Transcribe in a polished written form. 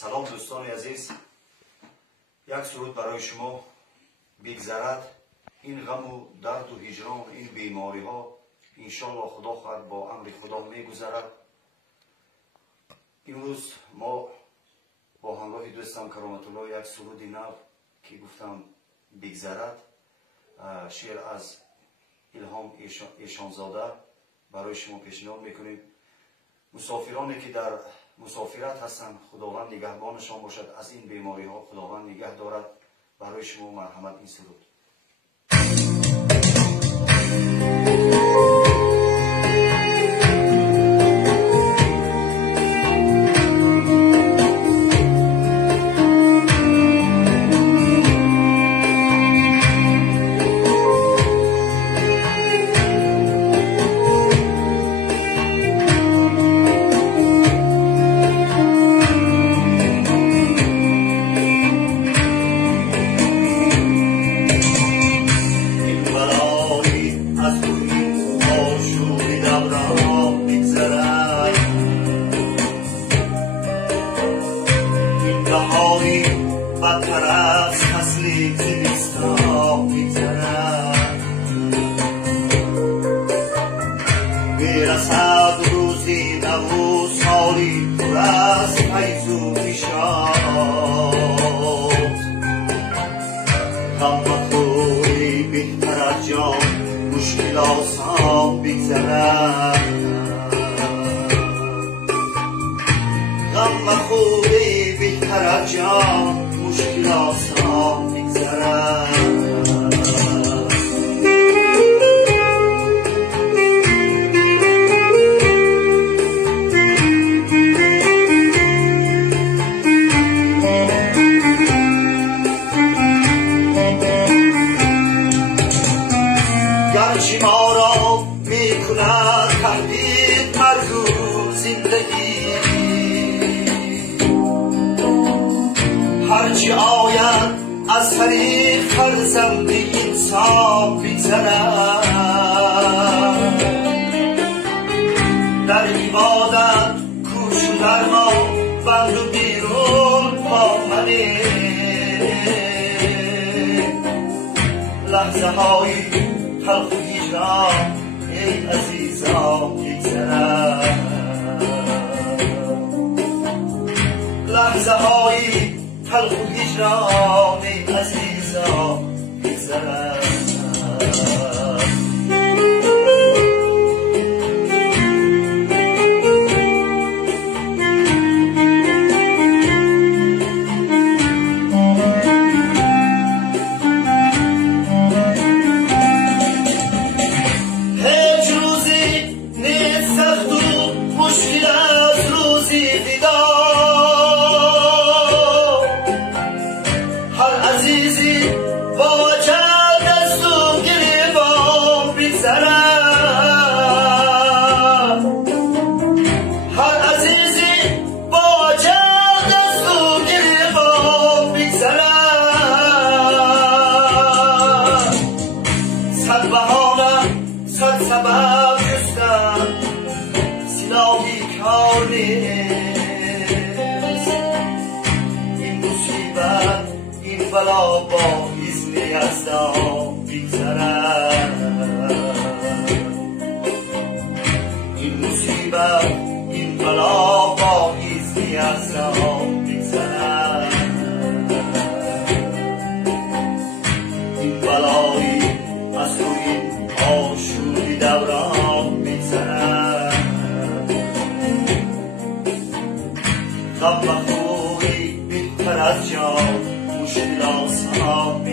سلام دوستان عزیز، یک سرود برای شما. بگذرد این غم و درد و هجران، این بیماری ها انشالله خدا خواهد با امر خدا میگذرد. امروز ما با همراه دوستم کرامت الله یک سرود نو که گفتم بگذرد، شعر از الهام ایشانزاده برای شما پیشنهاد میکنیم. مسافرانی که در مسافرت هستند خداوند نگهبانشان باشد، از این بیماری ها خداوند نگه دارد. برای شما مرحمت این سرود. میرسد روزی نو سالی پر از فیض و نشاط، غم مخوری بهتر از جان، مشکل آسان بگذرد. غم مخوری بهتر از جان، مشکل آسان بگذرد. گرچه ما را میکند تهدید ترک زندگی، هرچی آید از طریق فرزند انسان بگذرد. در عبادت کوش در ما بند و بیرون پا منه، لحظه های تلخ و هجران ای عزیزان بگذرد. لحظه های تلخ و هجران ای عزیزان بگذرد. صد سبب جستم سلاحی کار نیست، این مصیبت این بلا با اذن یزدان بگذرد. این مصیبت این بلا با اذن یزدان بگذرد. این بلایی از توی آشوری دوران بگذرد. غم مخوری بهتر از جان، مشکل آسان